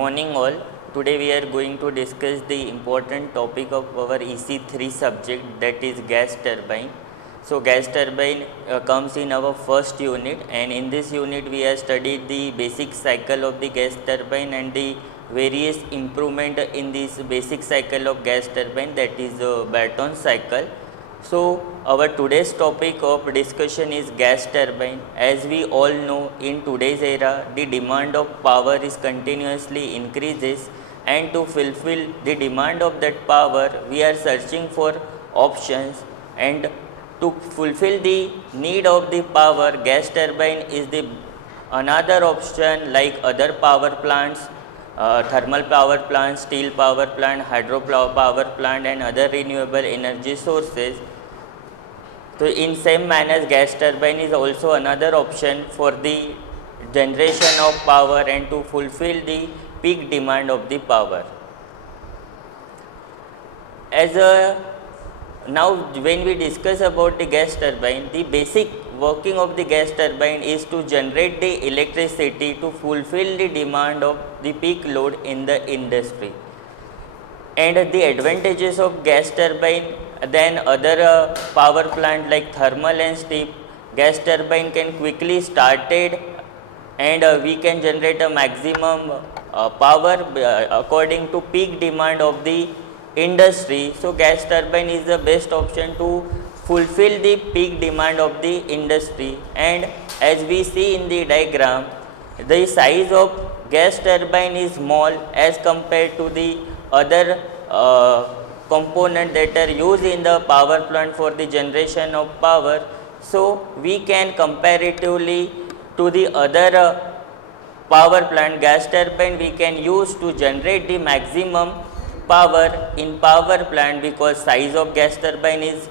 morning all. Today we are going to discuss the important topic of our EC3 subject, that is gas turbine. So gas turbine comes in our first unit, and in this unit we have studied the basic cycle of the gas turbine and the various improvement in this basic cycle of gas turbine, that is Berton cycle. So our today's topic of discussion is gas turbine. As we all know, in today's era the demand of power is continuously increases, and to fulfill the demand of that power we are searching for options, and to fulfill the need of the power, gas turbine is the another option like other power plants, thermal power plant, steel power plant, hydro power plant and other renewable energy sources. So in same manner, gas turbine is also another option for the generation of power and to fulfill the peak demand of the power. Now when we discuss about the gas turbine, the basic working of the gas turbine is to generate the electricity to fulfill the demand of the peak load in the industry. And the advantages of gas turbine than other power plant like thermal and steam, gas turbine can quickly started, and we can generate a maximum power according to peak demand of the industry. So gas turbine is the best option to fulfill the peak demand of the industry. And as we see in the diagram, the size of gas turbine is small as compared to the other component that are used in the power plant for the generation of power. So we can comparatively to the other power plant, gas turbine we can use to generate the maximum power in power plant, because size of gas turbine is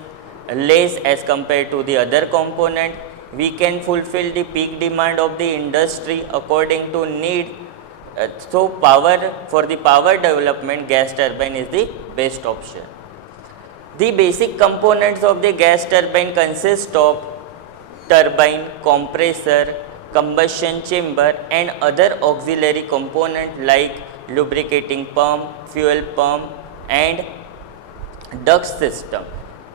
less as compared to the other component. We can fulfill the peak demand of the industry according to need. So for the power development, gas turbine is the best option. The basic components of the gas turbine consist of turbine, compressor, combustion chamber and other auxiliary component like lubricating pump, fuel pump and duct system.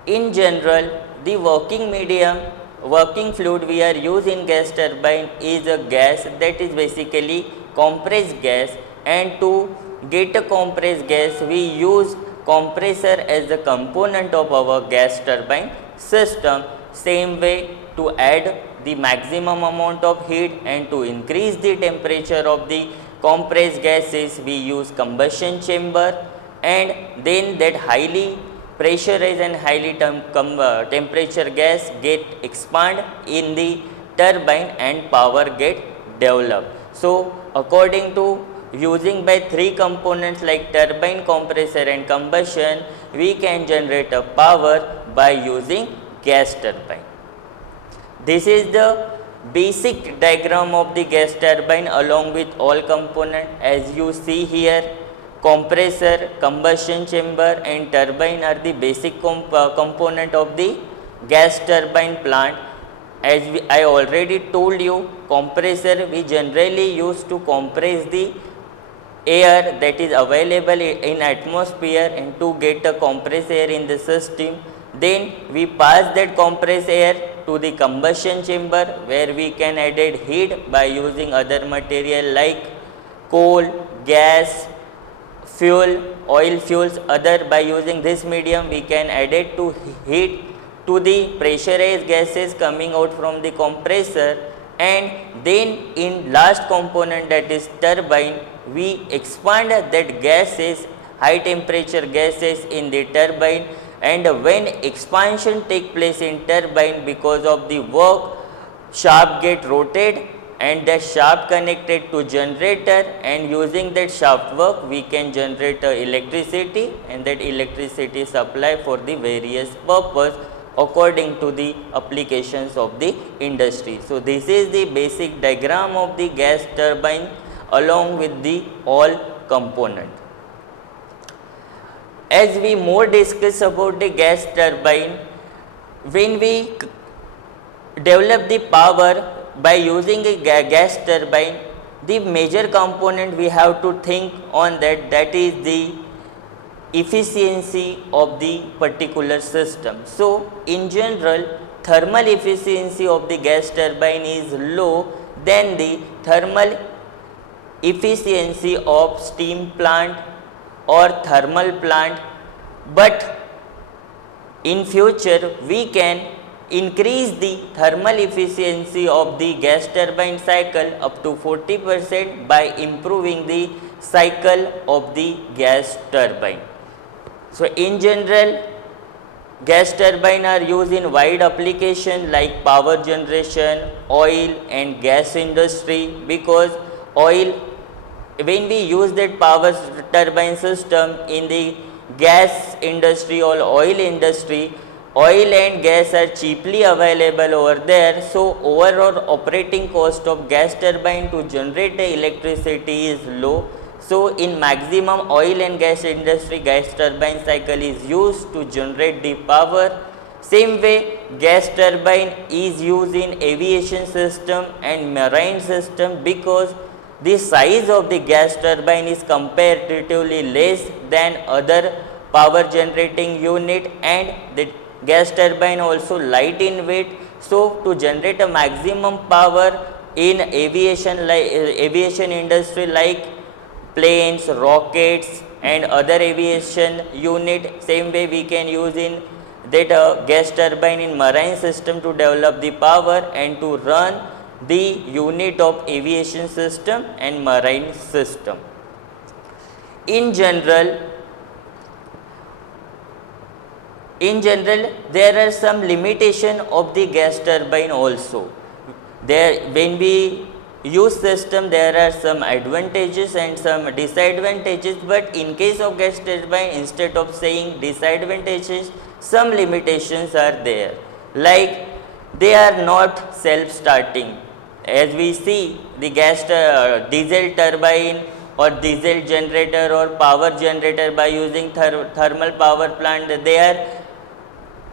In general, the working fluid we are using in gas turbine is a gas, that is basically compressed gas, and to get a compressed gas we use compressor as a component of our gas turbine system. Same way, to add the maximum amount of heat and to increase the temperature of the compressed gases we use combustion chamber, and then that highly pressurized and highly temperature gas get expand in the turbine and power get developed. So according to using by three components like turbine, compressor and combustion, we can generate a power by using gas turbine. This is the basic diagram of the gas turbine along with all components. As you see here, compressor, combustion chamber and turbine are the basic component of the gas turbine plant. As I already told you, compressor we generally use to compress the air that is available in atmosphere and to get a compressed air in the system. Then we pass that compressed air to the combustion chamber where we can add heat by using other material like coal, gas, fuel, oil fuels. By using this medium we can add it to heat to the pressurized gases coming out from the compressor, and then in last component, that is turbine, we expand that gases, high temperature gases in the turbine, and when expansion take place in turbine, because of the work, shaft get rotated and that shaft connected to generator, and using that shaft work we can generate electricity, and that electricity supply for the various purpose according to the applications of the industry. So this is the basic diagram of the gas turbine along with the all component. As we more discuss about the gas turbine, when we develop the power by using a gas turbine, the major component we have to think on that is the efficiency of the particular system. So, in general, thermal efficiency of the gas turbine is low than the thermal efficiency of steam plant or thermal plant, but in future we can increase the thermal efficiency of the gas turbine cycle up to 40% by improving the cycle of the gas turbine. So, in general, gas turbine are used in wide application like power generation, oil and gas industry, because oil, when we use that power turbine system in the gas industry or oil industry, oil and gas are cheaply available over there. So, overall operating cost of gas turbine to generate the electricity is low. So, in maximum oil and gas industry, gas turbine cycle is used to generate the power. Same way, gas turbine is used in aviation system and marine system, because the size of the gas turbine is comparatively less than other power generating unit, and the gas turbine also light in weight. So, to generate a maximum power in aviation industry like planes, rockets and other aviation unit, same way we can use in that gas turbine in marine system to develop the power and to run the unit of aviation system and marine system. In general, there are some limitation of the gas turbine also. When we use system, there are some advantages and some disadvantages, but in case of gas turbine, instead of saying disadvantages, some limitations are there, like they are not self-starting. As we see, the diesel turbine or diesel generator or power generator, by using thermal power plant, they are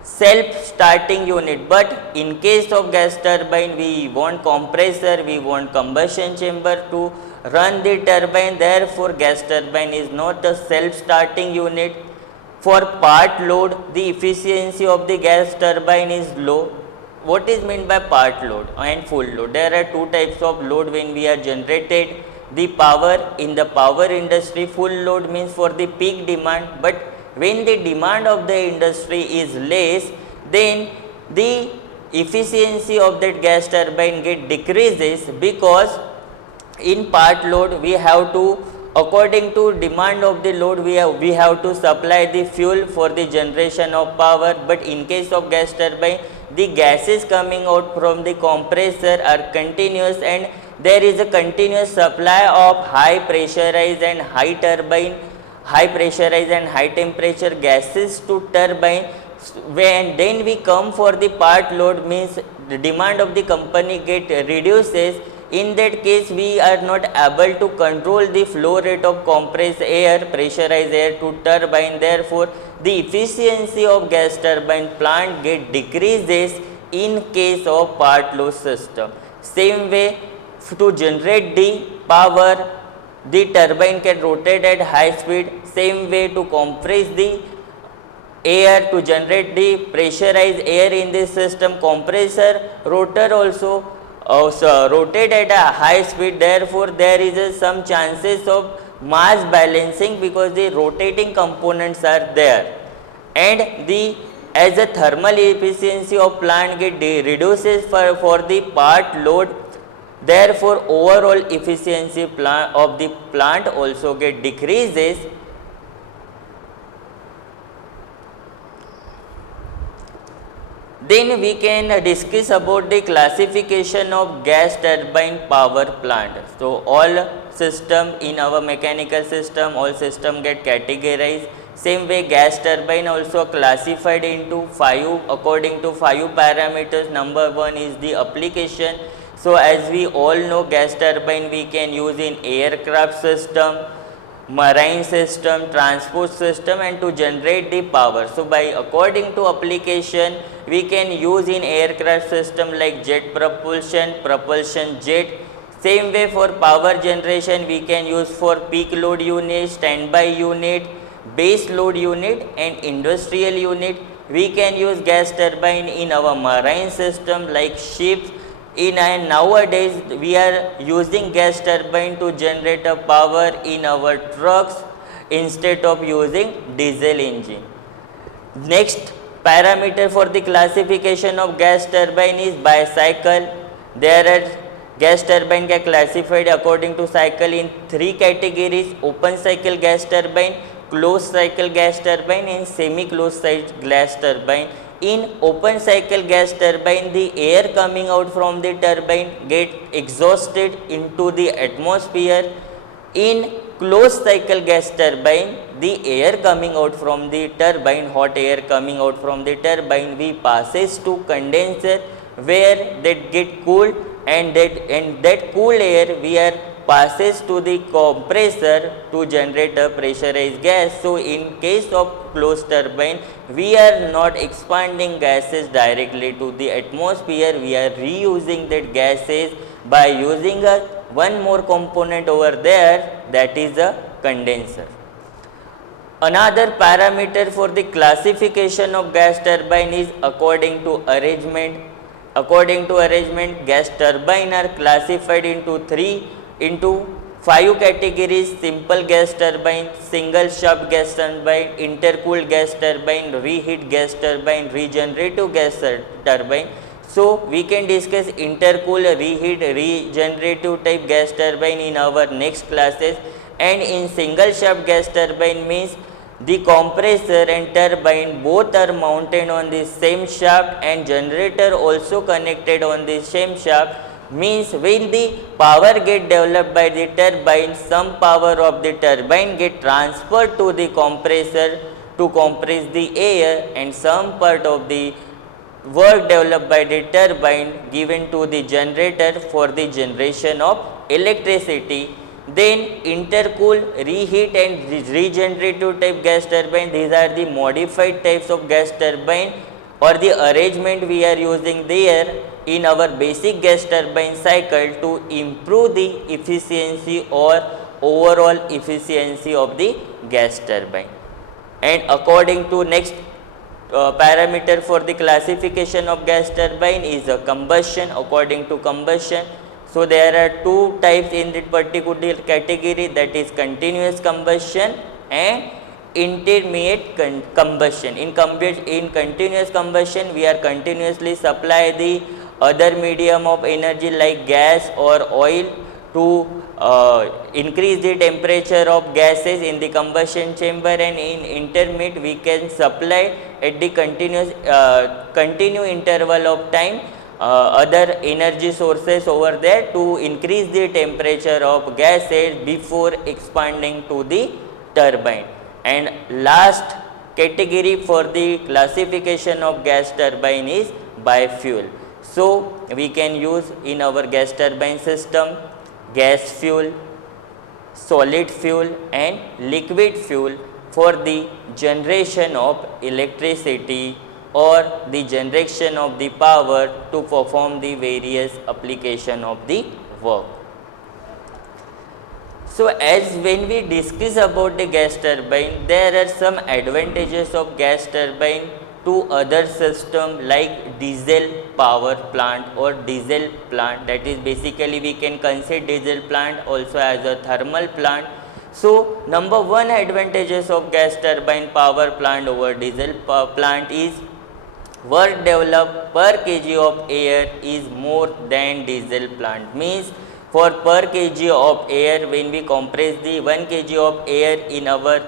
self-starting unit, but in case of gas turbine, we want compressor, we want combustion chamber to run the turbine. Therefore, gas turbine is not a self-starting unit. For part load, the efficiency of the gas turbine is low. What is meant by part load and full load? There are two types of load when we are generated the power in the power industry. Full load means for the peak demand, but when the demand of the industry is less, then the efficiency of that gas turbine decreases, because in part load we have to, according to demand of the load, we have to supply the fuel for the generation of power. But in case of gas turbine, the gases coming out from the compressor are continuous, and there is a continuous supply of high pressurized and high temperature gases to turbine. When then we come for the part load, means the demand of the company reduces. In that case, we are not able to control the flow rate of compressed air, pressurized air to turbine. Therefore, the efficiency of gas turbine plant decreases in case of part load system. Same way, to generate the power, the turbine can rotate at high speed. Same way, to compress the air, to generate the pressurized air in the system, compressor rotor also rotate at a high speed. Therefore, there is some chances of mass balancing, because the rotating components are there, and as the thermal efficiency of plant reduces for the part load. Therefore, overall efficiency of the plant also decreases. Then we can discuss about the classification of gas turbine power plant. So, all system in our mechanical system, all system get categorized. Same way, gas turbine also classified into 5 according to 5 parameters. Number 1 is the application. So, as we all know, gas turbine we can use in aircraft system, marine system, transport system, and to generate the power. So, by according to application, we can use in aircraft system like jet propulsion, propulsion jet. Same way for power generation we can use for peak load unit, standby unit, base load unit and industrial unit. We can use gas turbine in our marine system like ships. And nowadays we are using gas turbine to generate a power in our trucks instead of using diesel engine. Next parameter for the classification of gas turbine is by cycle. There are gas turbine get classified according to cycle in three categories: open cycle gas turbine, closed cycle gas turbine and semi-closed cycle gas turbine. In open cycle gas turbine, the air coming out from the turbine get exhausted into the atmosphere. In closed cycle gas turbine, the air coming out from the turbine, hot air coming out from the turbine, we passes to condenser where that get cooled, and that cool air we are passes to the compressor to generate a pressurized gas. So in case of closed turbine, we are not expanding gases directly to the atmosphere, we are reusing that gases by using a one more component over there, that is a condenser. Another parameter for the classification of gas turbine is according to arrangement. According to arrangement, gas turbine are classified into five categories: simple gas turbine, single shaft gas turbine, intercooled gas turbine, reheat gas turbine, regenerative gas turbine. So we can discuss intercooled, reheat, regenerative type gas turbine in our next classes. And in single shaft gas turbine means the compressor and turbine both are mounted on the same shaft and generator also connected on the same shaft. Means when the power get developed by the turbine, some power of the turbine get transferred to the compressor to compress the air, and some part of the work developed by the turbine given to the generator for the generation of electricity. Then intercooled, reheat and regenerative type gas turbine, these are the modified types of gas turbine or the arrangement we are using there in our basic gas turbine cycle to improve the efficiency or overall efficiency of the gas turbine. And according to next parameter for the classification of gas turbine is a combustion. According to combustion, so there are two types in that particular category, that is continuous combustion and intermediate combustion. In continuous combustion, we are continuously supply the other medium of energy like gas or oil to increase the temperature of gases in the combustion chamber, and in intermediate we can supply at the continue interval of time other energy sources over there to increase the temperature of gases before expanding to the turbine. And last category for the classification of gas turbine is biofuel. So we can use in our gas turbine system gas fuel, solid fuel and liquid fuel for the generation of electricity or the generation of the power to perform the various application of the work. So as when we discuss about the gas turbine, there are some advantages of gas turbine to other system like diesel power plant or diesel plant, that is basically we can consider diesel plant also as a thermal plant. So number one advantages of gas turbine power plant over diesel plant is work developed per kg of air is more than diesel plant. Means for per kg of air, when we compress the 1 kg of air in our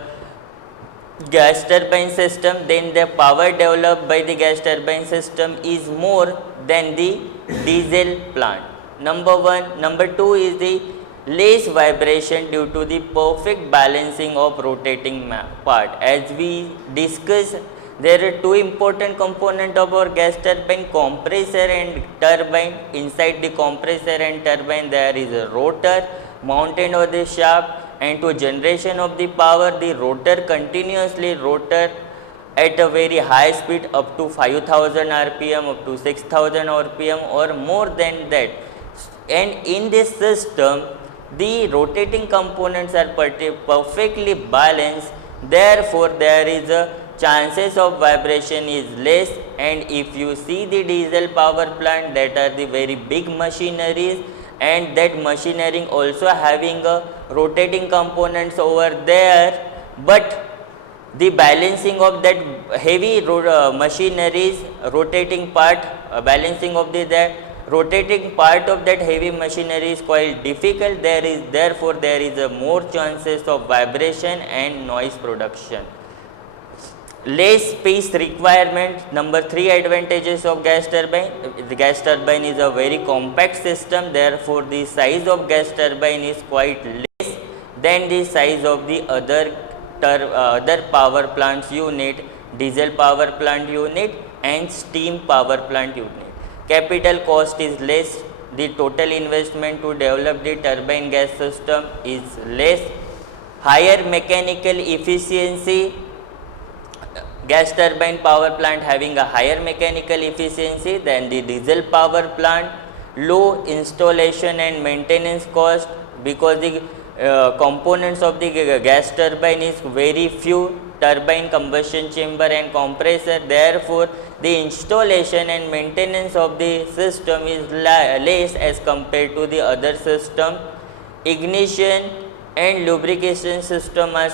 gas turbine system, then the power developed by the gas turbine system is more than the diesel plant. Number one. Number two is the less vibration due to the perfect balancing of rotating part. As we discussed, there are two important components of our gas turbine, compressor and turbine. Inside the compressor and turbine there is a rotor mounted on the shaft, and to generation of the power the rotor continuously rotate at a very high speed up to 5000 rpm, up to 6000 rpm or more than that. And in this system, the rotating components are perfectly balanced, therefore there is a chances of vibration is less. And if you see the diesel power plant, that are the very big machineries, and that machinery also having a rotating components over there, but the balancing of that heavy machineries rotating part, balancing of the rotating part of that heavy machinery is quite difficult. Therefore there is a more chances of vibration and noise production. Less space requirement. Number 3 advantages of gas turbine. The gas turbine is a very compact system, therefore the size of gas turbine is quite less than the size of the other power plants unit, diesel power plant unit and steam power plant unit. Capital cost is less. The total investment to develop the turbine gas system is less. Higher mechanical efficiency. Gas turbine power plant having a higher mechanical efficiency than the diesel power plant. Low installation and maintenance cost, because the components of the gas turbine is very few, turbine, combustion chamber and compressor, therefore the installation and maintenance of the system is less as compared to the other system. Ignition and lubrication system are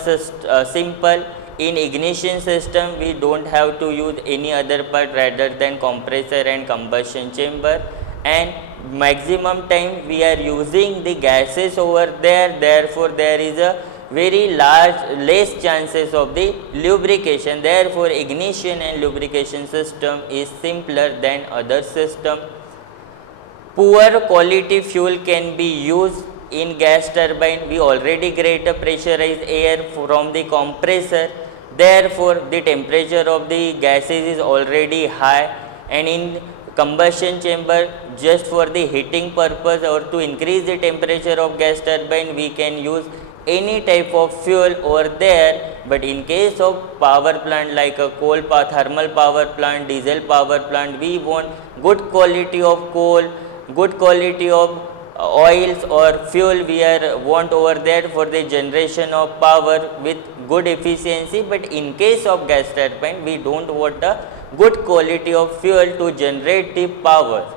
simple. In ignition system we don't have to use any other part rather than compressor and combustion chamber, and maximum time we are using the gases over there, therefore there is a very less chances of the lubrication, therefore ignition and lubrication system is simpler than other system. Poor quality fuel can be used in gas turbine. We already get a pressurized air from the compressor, therefore the temperature of the gases is already high, and in combustion chamber just for the heating purpose or to increase the temperature of gas turbine we can use any type of fuel over there. But in case of power plant like a thermal power plant, diesel power plant, we want good quality of coal, good quality of oils or fuel we want over there for the generation of power with good efficiency. But in case of gas turbine we don't want a good quality of fuel to generate the power.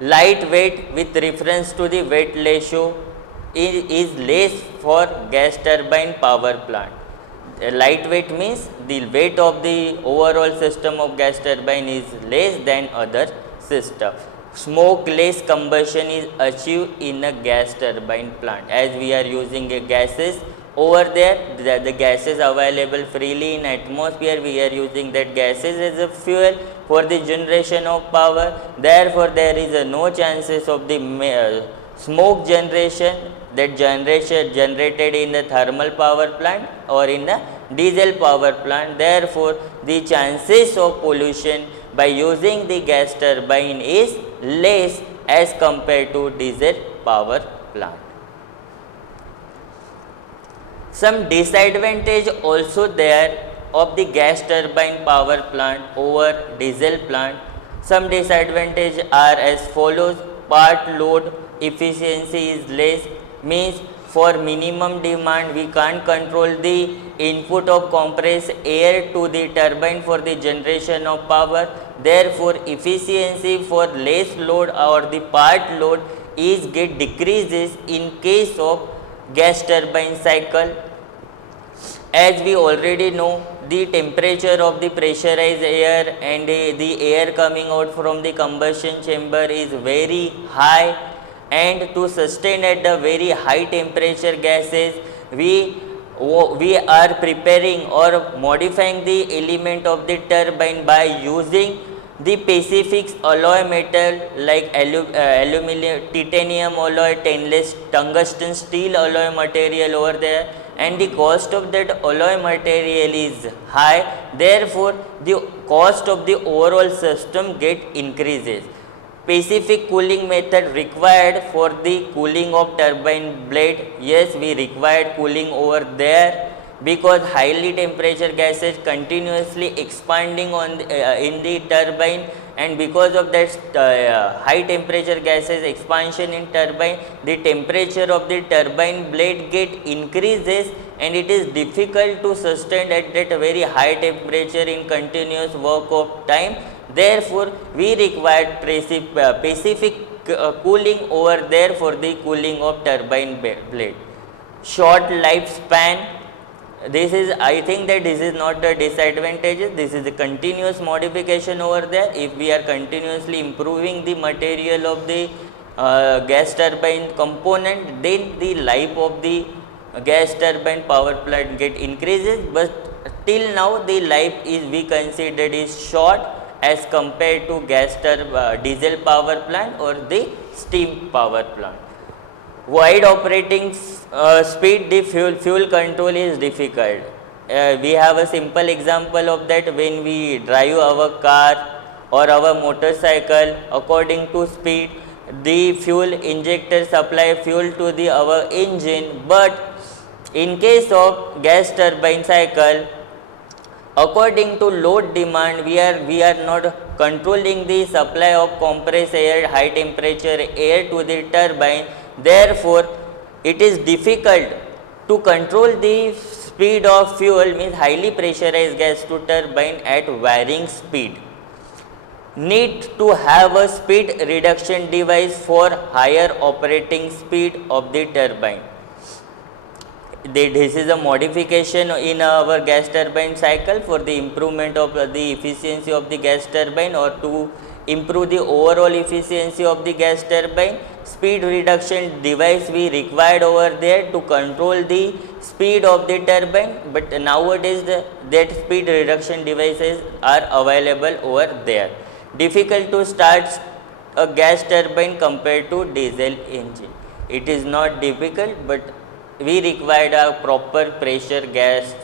Lightweight with reference to the weight ratio is less for gas turbine power plant. Lightweight means the weight of the overall system of gas turbine is less than other system. Smokeless combustion is achieved in a gas turbine plant, as we are using gases over there, the gases available freely in atmosphere, we are using that gases as a fuel for the generation of power, therefore there is no chances of the smoke generation that generated in the thermal power plant or in the diesel power plant, therefore the chances of pollution by using the gas turbine is less as compared to diesel power plant. Some disadvantage also there of the gas turbine power plant over diesel plant. Some disadvantage are as follows. Part load efficiency is less, means for minimum demand we can't control the input of compressed air to the turbine for the generation of power, therefore efficiency for less load or the part load is decreases in case of gas turbine cycle. As we already know, the temperature of the pressurized air and the air coming out from the combustion chamber is very high, and to sustain at the very high temperature gases we are preparing or modifying the element of the turbine by using the specific alloy metal like aluminum, titanium alloy, stainless, tungsten steel alloy material over there, and the cost of that alloy material is high, therefore the cost of the overall system increases. Specific cooling method required for the cooling of turbine blade, yes, we required cooling over there. because highly temperature gases continuously expanding on in the turbine, and because of that high temperature gases expansion in turbine, the temperature of the turbine blade get increases, and it is difficult to sustain at that very high temperature in continuous work of time. Therefore, we require specific cooling over there for the cooling of turbine blade. Short lifespan, this is, I think that this is not a disadvantage, this is a continuous modification over there. If we are continuously improving the material of the gas turbine component, then the life of the gas turbine power plant get increases, but till now the life is we considered is short as compared to diesel power plant or the steam power plant. Wide operating speed, the fuel control is difficult. We have a simple example of that when we drive our car or our motorcycle. According to speed, the fuel injector supply fuel to the our engine, but in case of gas turbine cycle, according to load demand, we are not controlling the supply of compressed air, high temperature air to the turbine. Therefore, it is difficult to control the speed of fuel, means highly pressurized gas to turbine at varying speed. Need to have a speed reduction device for higher operating speed of the turbine. This is a modification in our gas turbine cycle for the improvement of the efficiency of the gas turbine, or to improve the overall efficiency of the gas turbine. Speed reduction device we required over there to control the speed of the turbine, but nowadays that speed reduction devices are available over there. Difficult to start a gas turbine compared to diesel engine. It is not difficult, but we required a proper pressure gas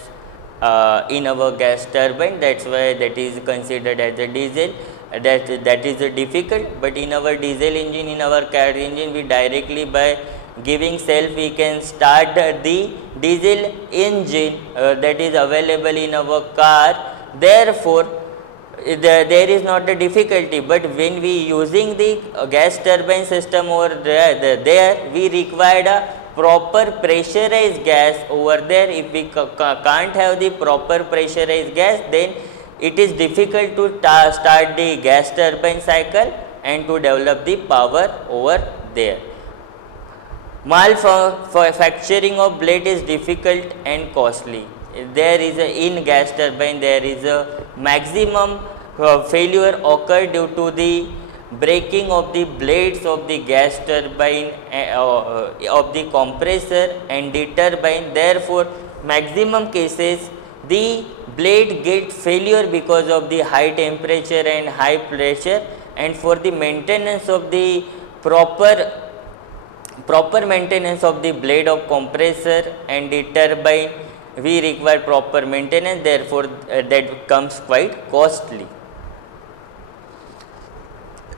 in our gas turbine. That's why that is considered as a diesel. That is difficult, but in our diesel engine, in our car engine, we directly by giving self we can start the diesel engine that is available in our car. Therefore, there is not a difficulty, but when we using the gas turbine system over there we required a proper pressurized gas over there. If we can't have the proper pressurized gas, then it is difficult to start the gas turbine cycle and to develop the power over there. Manufacturing of blade is difficult and costly. There is in gas turbine there is a maximum failure occur due to the breaking of the blades of the gas turbine of the compressor and the turbine. Therefore, maximum cases the blade get failure because of the high temperature and high pressure, and for the maintenance of the proper maintenance of the blade of compressor and the turbine, we require proper maintenance. Therefore, that comes quite costly.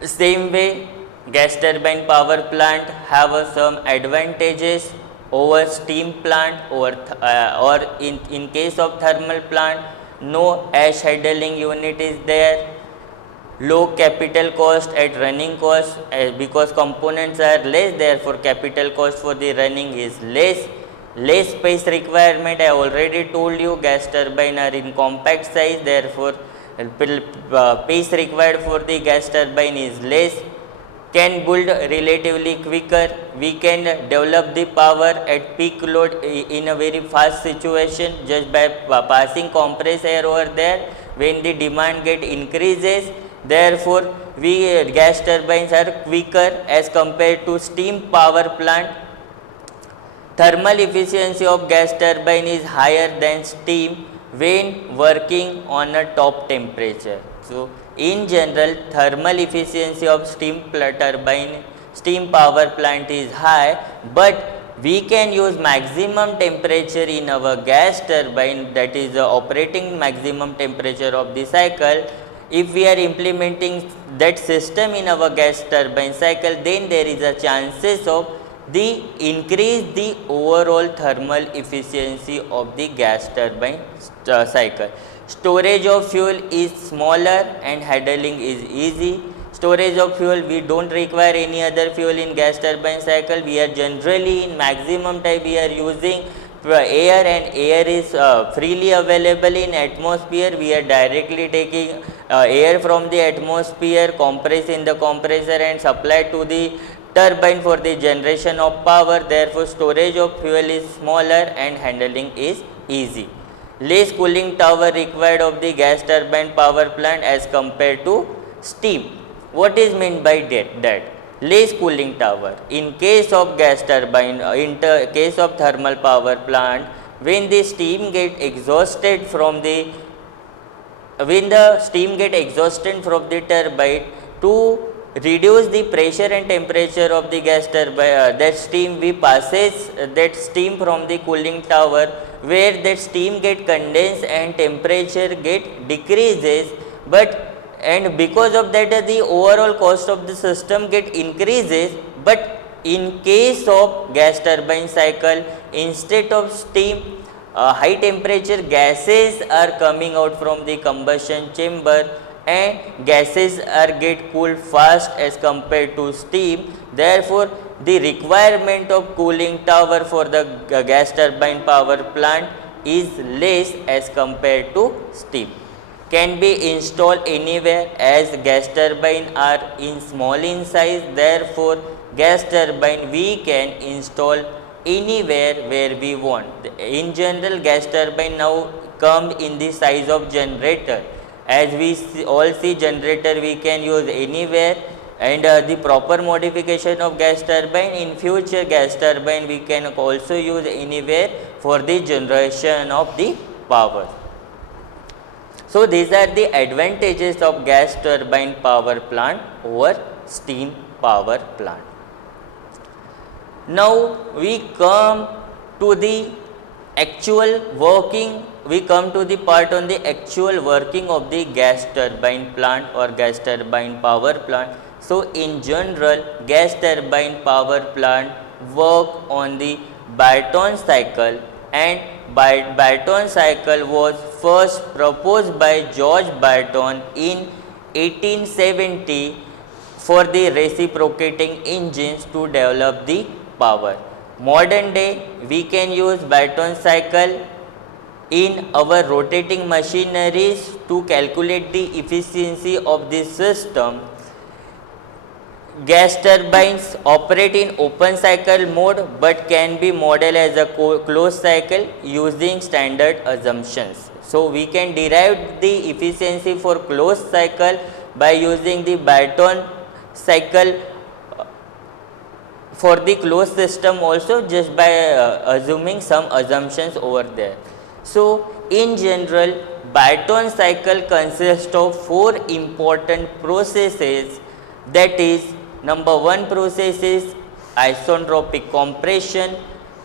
Same way, gas turbine power plant have some advantages over steam plant, or in case of thermal plant, no ash handling unit is there, low capital cost at running cost, because components are less, therefore capital cost for the running is less space requirement. I already told you gas turbine are in compact size, therefore space required for the gas turbine is less. Can build relatively quicker, we can develop the power at peak load in a very fast situation just by passing compressed air over there when the demand get increases. Therefore, gas turbines are quicker as compared to steam power plant. Thermal efficiency of gas turbine is higher than steam when working on a top temperature. So, in general, thermal efficiency of steam power plant is high, but we can use maximum temperature in our gas turbine, that is the operating maximum temperature of the cycle. If we are implementing that system in our gas turbine cycle, then there is a chances of the increase the overall thermal efficiency of the gas turbine cycle. Storage of fuel is smaller and handling is easy. Storage of fuel, we don't require any other fuel in gas turbine cycle. We are generally in maximum time we are using air, and air is freely available in atmosphere. We are directly taking air from the atmosphere, compress in the compressor and supply to the turbine for the generation of power. Therefore, storage of fuel is smaller and handling is easy. Less cooling tower required of the gas turbine power plant as compared to steam. What is meant by that? Less cooling tower. In case of gas turbine, case of thermal power plant, when the steam get exhausted from the turbine, to reduce the pressure and temperature of the gas turbine, that steam we passes that steam from the cooling tower, where that steam get condensed and temperature get decreases, and because of that the overall cost of the system get increases. But in case of gas turbine cycle, instead of steam, high temperature gases are coming out from the combustion chamber, and gases are get cooled fast as compared to steam. Therefore, the requirement of cooling tower for the gas turbine power plant is less as compared to steam. Can be installed anywhere as gas turbine are in small in size. Therefore, gas turbine we can install anywhere where we want. In general, gas turbine now come in the size of generator. As we all see, generator we can use anywhere, and the proper modification of gas turbine, in future gas turbine we can also use anywhere for the generation of the power. So, these are the advantages of gas turbine power plant over steam power plant. Now, we come to the actual working, we come to the part on the actual working of the gas turbine plant or gas turbine power plant. So, in general, gas turbine power plant work on the Barton cycle, and Barton cycle was first proposed by George Barton in 1870 for the reciprocating engines to develop the power. Modern day we can use Barton cycle in our rotating machineries to calculate the efficiency of the system. Gas turbines operate in open cycle mode but can be modeled as a closed cycle using standard assumptions. So, we can derive the efficiency for closed cycle by using the Barton cycle for the closed system also, just by assuming some assumptions over there. So, in general, Barton cycle consists of 4 important processes, that is, number 1 process is isentropic compression,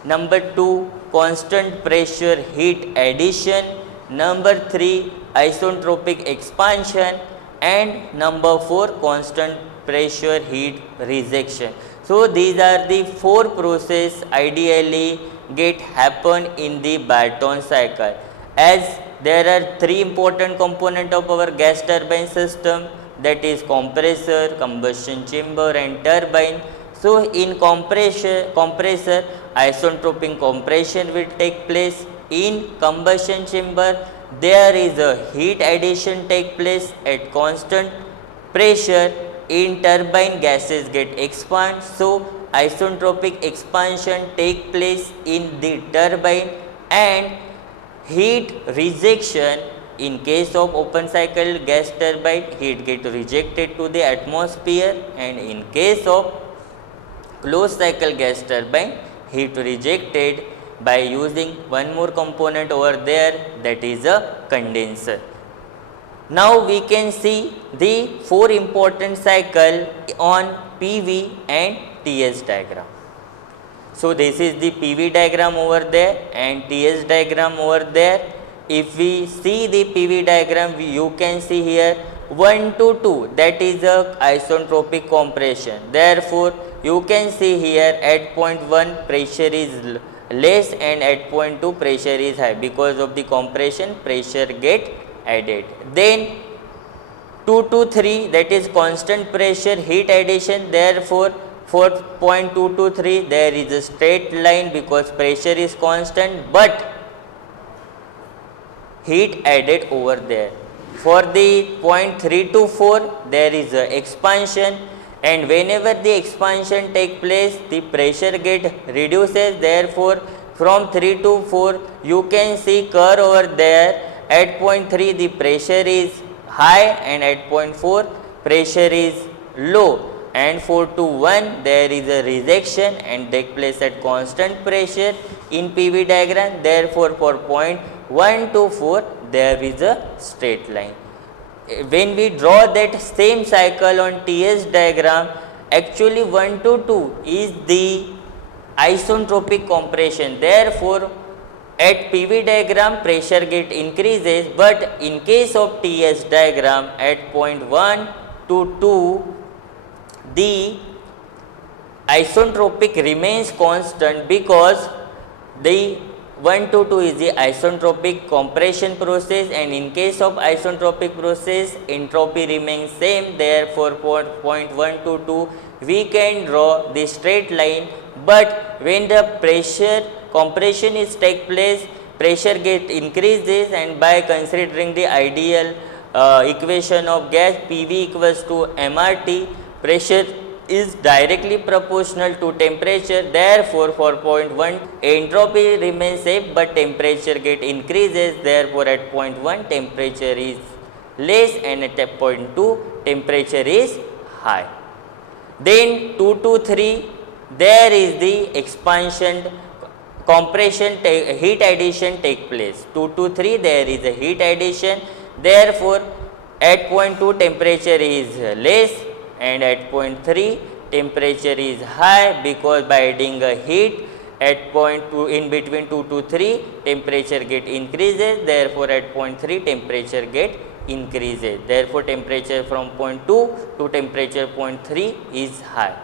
number 2 constant pressure heat addition, number 3 isentropic expansion, and number 4 constant pressure heat rejection. So, these are the 4 processes ideally get happen in the Barton cycle. As there are 3 important components of our gas turbine system, that is compressor, combustion chamber and turbine. So, in compressor isentropic compression will take place. In combustion chamber there is a heat addition take place at constant pressure. In turbine gases get expand, so isentropic expansion take place in the turbine, and heat rejection, in case of open cycle gas turbine heat get rejected to the atmosphere, and in case of closed cycle gas turbine heat rejected by using one more component over there, that is a condenser. Now, we can see the 4 important cycle on PV and TS diagram. So, this is the PV diagram over there and TS diagram over there. If we see the PV diagram, you can see here 1 to 2, that is a isentropic compression. Therefore, you can see here at point 1 pressure is less and at point 2 pressure is high. Because of the compression, pressure get added. Then 2 to 3, that is constant pressure heat addition, therefore for point 2 to 3 there is a straight line because pressure is constant but heat added over there. For the point 3 to 4 there is a expansion, and whenever the expansion take place the pressure get reduces, therefore from 3 to 4 you can see curve over there. At point 3 the pressure is high and at point 4 pressure is low, and 4 to 1 there is a rejection and take place at constant pressure in PV diagram. Therefore for point 1 to 4 there is a straight line. When we draw that same cycle on TS diagram, actually 1 to 2 is the isentropic compression, therefore at PV diagram pressure get increases, but in case of TS diagram at point 1 to 2 the isentropic remains constant because the 1 to 2 is the isentropic compression process, and in case of isentropic process entropy remains same, therefore for point 1 to 2 we can draw the straight line. But when the pressure compression is take place, pressure get increases, and by considering the ideal equation of gas PV equals to MRT, pressure is directly proportional to temperature. Therefore for point 1 entropy remains same but temperature get increases, therefore at point 1 temperature is less and at point 2 temperature is high. Then 2 to 3 there is the expansion compression heat addition take place. 2 to 3 there is a heat addition, therefore at point 2 temperature is less and at point 3 temperature is high, because by adding a heat at point 2 in between 2 to 3 temperature get increases, therefore at point 3 temperature get increases, therefore temperature from point 2 to temperature point 3 is high.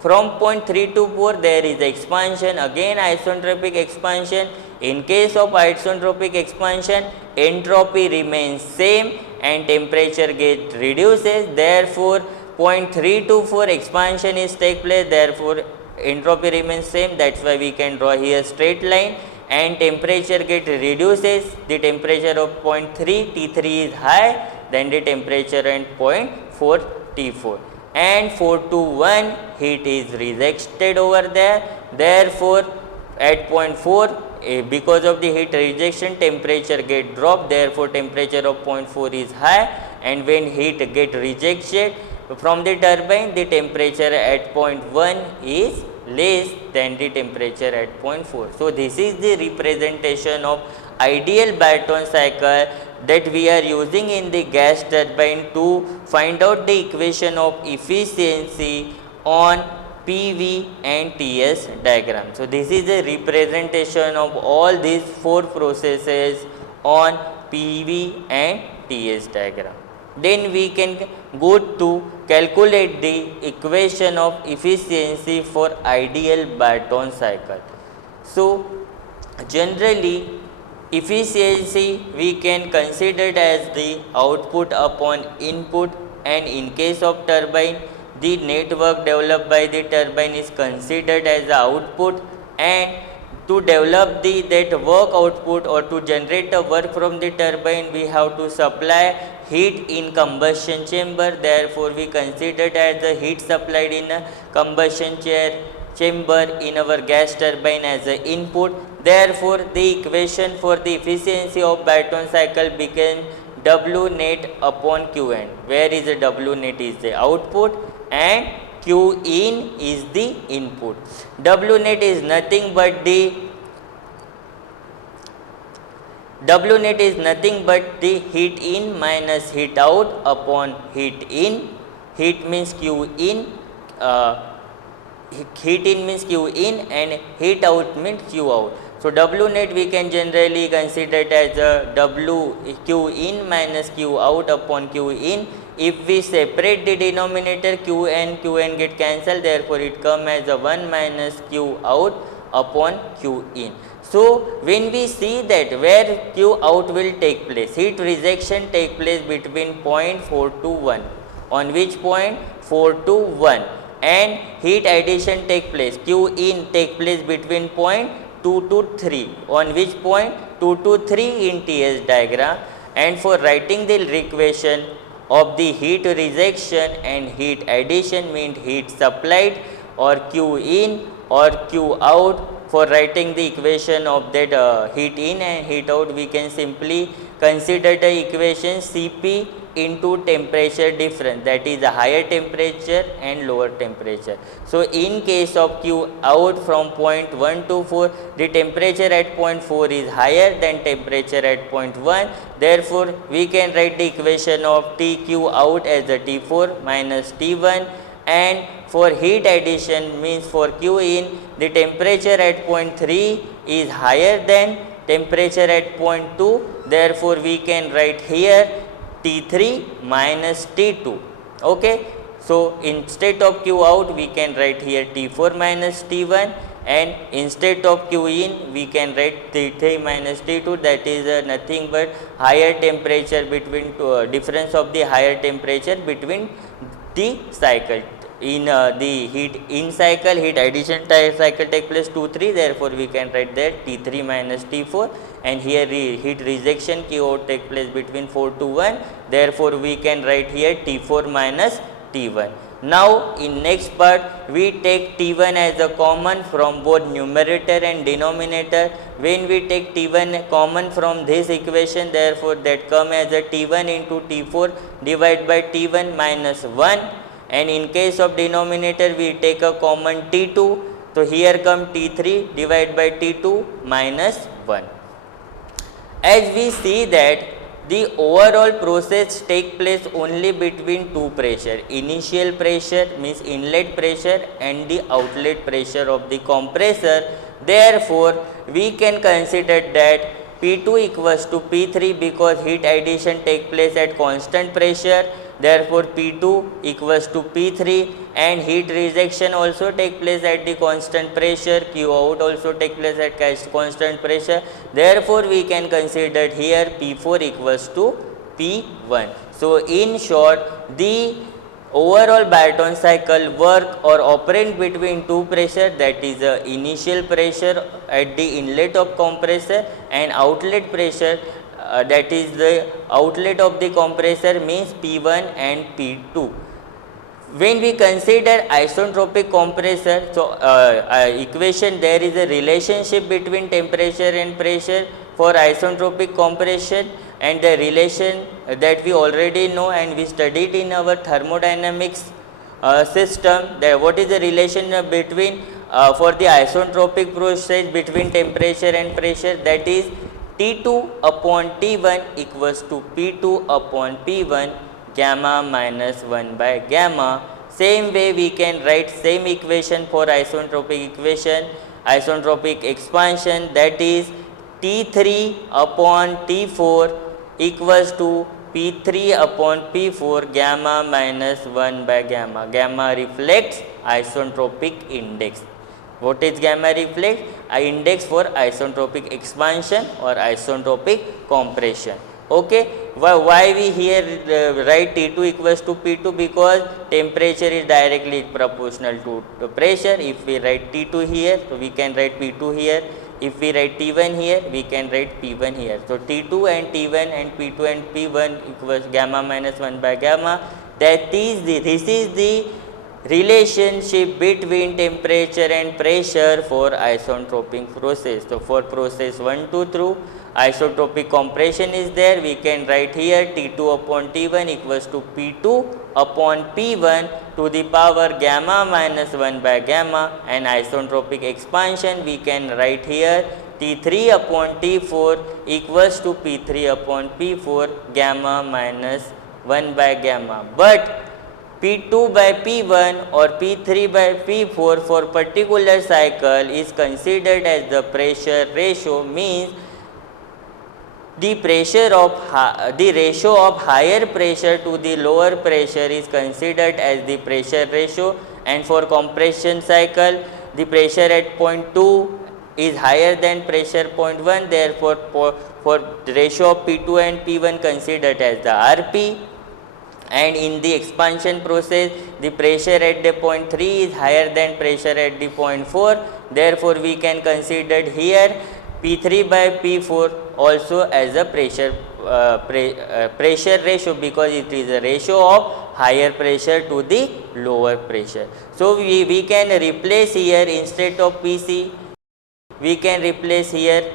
From point 3 to 4 there is expansion, again isentropic expansion. In case of isentropic expansion entropy remains same and temperature get reduces, therefore point 3 to 4 expansion is take place, therefore entropy remains same, that's why we can draw here straight line, and temperature get reduces. The temperature of point 3 T3 is high than the temperature at point 4 T4, and 4 to 1 heat is rejected over there, therefore at point 4 because of the heat rejection temperature get dropped, therefore temperature of point 4 is high, and when heat get rejected from the turbine the temperature at point 1 is less than the temperature at point 4. So this is the representation of ideal Brayton cycle that we are using in the gas turbine to find out the equation of efficiency on PV and TS diagram. So this is a representation of all these 4 processes on PV and TS diagram. Then we can go to calculate the equation of efficiency for ideal Brayton cycle. So generally efficiency we can consider it as the output upon input, and in case of turbine the net work developed by the turbine is considered as the output, and to develop that work output or to generate the work from the turbine we have to supply heat in combustion chamber, therefore we consider it as the heat supplied in a combustion chamber in our gas turbine as the input. Therefore the equation for the efficiency of Brayton cycle became W net upon Q n, where is the W net is the output and Q in is the input. W net is nothing but the heat in minus heat out upon heat in. Heat means Q in, heat in means Q in and heat out means Q out. So W net we can generally consider it as a W Q in minus Q out upon Q in. If we separate the denominator, Q n get cancelled, therefore it come as a 1 minus Q out upon Q in. So when we see that where Q out will take place, heat rejection take place between point 4 to 1. On which point? 4 to 1. And heat addition take place, Q in take place between point 2 to 3. On which point? 2 to 3 in TS diagram. And for writing the equation of the heat rejection and heat addition means heat supplied or Q in or Q out. For writing the equation of that heat in and heat out, we can simply consider the equation Cp into temperature difference, that is a higher temperature and lower temperature. So in case of Q out from point 1 to 4, the temperature at point 4 is higher than temperature at point 1. Therefore, we can write the equation of TQ out as a T4 minus T1. And for heat addition means for Q in, the temperature at point 3 is higher than temperature at point 2. Therefore, we can write here T3 minus T2. Okay. So instead of Q out, we can write here T4 minus T1, and instead of Q in, we can write T3 minus T2. That is nothing but higher temperature between difference of the higher temperature between the cycle. In the heat in cycle, heat addition cycle take place 2, 3, therefore we can write that T3 minus T4, and here heat rejection Q out take place between 4 to 1, therefore we can write here T4 minus T1. Now in next part we take T1 as a common from both numerator and denominator. When we take T1 common from this equation, therefore that come as a T1 into T4 divided by T1 minus 1, and in case of denominator we take a common T2, so here come T3 divided by T2 minus 1. As we see that the overall process take place only between two pressure, initial pressure means inlet pressure and the outlet pressure of the compressor. Therefore, we can consider that P2 equals to P3 because heat addition take place at constant pressure. Therefore, P2 equals to P3, and heat rejection also take place at the constant pressure. Q out also take place at constant pressure. Therefore, we can consider here P4 equals to P1. So, in short, the overall Brayton cycle work or operate between two pressure, that is initial pressure at the inlet of compressor and outlet pressure, that is the outlet of the compressor means P1 and P2. When we consider isentropic compressor, so equation there is a relationship between temperature and pressure for isentropic compression, and the relation that we already know and we studied in our thermodynamics system, that what is the relation between for the isentropic process between temperature and pressure, that is T2 upon T1 equals to P2 upon P1 gamma minus 1 by gamma. Same way we can write same equation for isentropic equation, isentropic expansion, that is T3 upon T4 equals to P3 upon P4 gamma minus 1 by gamma. Gamma reflects isentropic index. What is gamma reflect? Index for isentropic expansion or isentropic compression. Okay. Why we here write T2 equals to P2? Because temperature is directly proportional to pressure. If we write T2 here, so we can write P2 here. If we write T1 here, we can write P1 here. So T2 and T1 and P2 and P1 equals gamma minus 1 by gamma. This is the relationship between temperature and pressure for isentropic process. So for process 1 to 2, isentropic compression is there. We can write here T2 upon T1 equals to P2 upon P1 to the power gamma minus 1 by gamma, and isentropic expansion we can write here T3 upon T4 equals to P3 upon P4 gamma minus 1 by gamma. But P2 by P1 or P3 by P4 for particular cycle is considered as the pressure ratio, means the ratio of higher pressure to the lower pressure is considered as the pressure ratio, and for compression cycle the pressure at point 2 is higher than pressure point 1, therefore for the ratio of P2 and P1 considered as the RP. And in the expansion process the pressure at the point 3 is higher than pressure at the point 4, therefore we can consider here P3 by P4 also as a pressure ratio, because it is a ratio of higher pressure to the lower pressure. So we can replace here, instead of PC we can replace here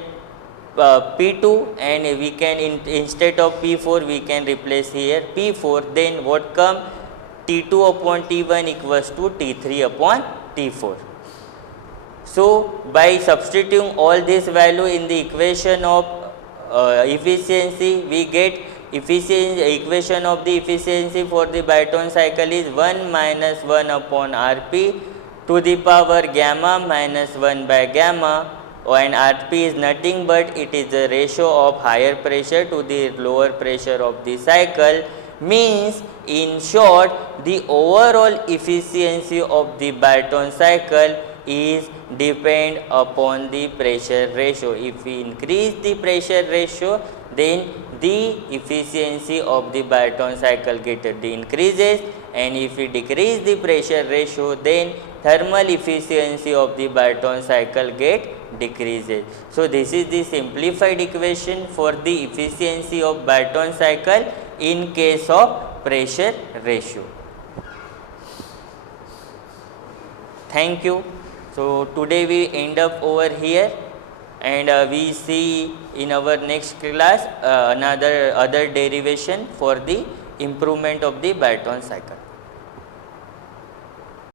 P2, and we can instead of P4 we can replace here P4. Then what come? T2 upon T1 equals to T3 upon T4. So by substituting all this value in the equation of efficiency, we get equation of the efficiency for the Brayton cycle is 1 minus 1 upon Rp to the power gamma minus 1 by gamma, and Rp is nothing but it is the ratio of higher pressure to the lower pressure of the cycle, means in short the overall efficiency of the Brayton cycle is depend upon the pressure ratio. If we increase the pressure ratio, then the efficiency of the Brayton cycle increases, and if we decrease the pressure ratio, then thermal efficiency of the Brayton cycle decreases. So this is the simplified equation for the efficiency of Brayton cycle in case of pressure ratio. Thank you. So today we end up over here, and we see in our next class other derivation for the improvement of the Brayton cycle.